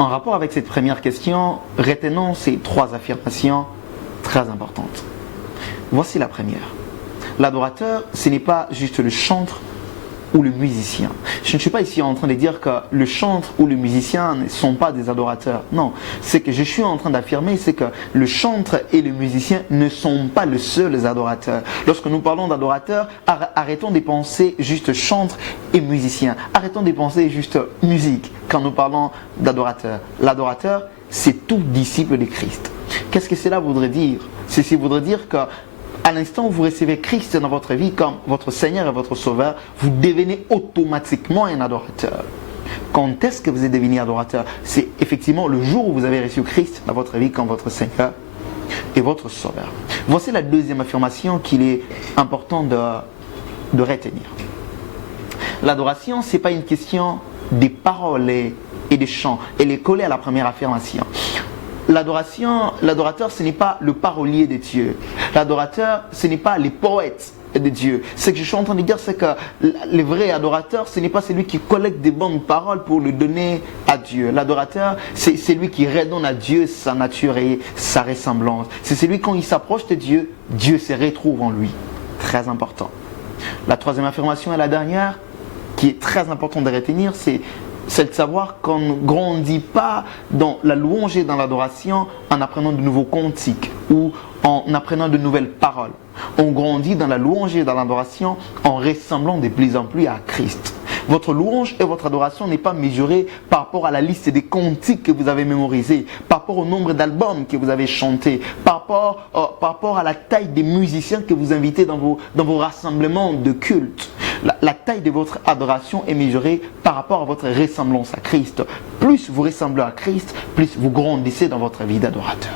En rapport avec cette première question, retenons ces 3 affirmations très importantes. Voici la première. L'adorateur, ce n'est pas juste le chantre ou le musicien. Je ne suis pas ici en train de dire que le chantre ou le musicien ne sont pas des adorateurs. Non, ce que je suis en train d'affirmer, c'est que le chantre et le musicien ne sont pas les seuls adorateurs. Lorsque nous parlons d'adorateurs, arrêtons de penser juste chantre et musicien. Arrêtons de penser juste musique quand nous parlons d'adorateur. L'adorateur, c'est tout disciple de Christ. Qu'est-ce que cela voudrait dire? Ceci voudrait dire que à l'instant où vous recevez Christ dans votre vie comme votre Seigneur et votre Sauveur, vous devenez automatiquement un adorateur. Quand est-ce que vous êtes devenu adorateur? C'est effectivement le jour où vous avez reçu Christ dans votre vie comme votre Seigneur et votre Sauveur. Voici la deuxième affirmation qu'il est important de retenir. L'adoration, ce n'est pas une question des paroles et des chants. Elle est collée à la première affirmation. L'adorateur, ce n'est pas le parolier de Dieu. L'adorateur, ce n'est pas les poètes de Dieu. Ce que je suis en train de dire, c'est que le vrai adorateur, ce n'est pas celui qui collecte des bonnes paroles pour le donner à Dieu. L'adorateur, c'est celui qui redonne à Dieu sa nature et sa ressemblance. C'est celui, quand il s'approche de Dieu, Dieu se retrouve en lui. Très important. La troisième affirmation et la dernière, qui est très importante de retenir, c'est de savoir qu'on ne grandit pas dans la louange et dans l'adoration en apprenant de nouveaux cantiques ou en apprenant de nouvelles paroles. On grandit dans la louange et dans l'adoration en ressemblant de plus en plus à Christ. Votre louange et votre adoration n'est pas mesurée par rapport à la liste des cantiques que vous avez mémorisés, par rapport au nombre d'albums que vous avez chantés, par rapport à la taille des musiciens que vous invitez dans vos rassemblements de culte. La taille de votre adoration est mesurée par rapport à votre ressemblance à Christ. Plus vous ressemblez à Christ, plus vous grandissez dans votre vie d'adorateur.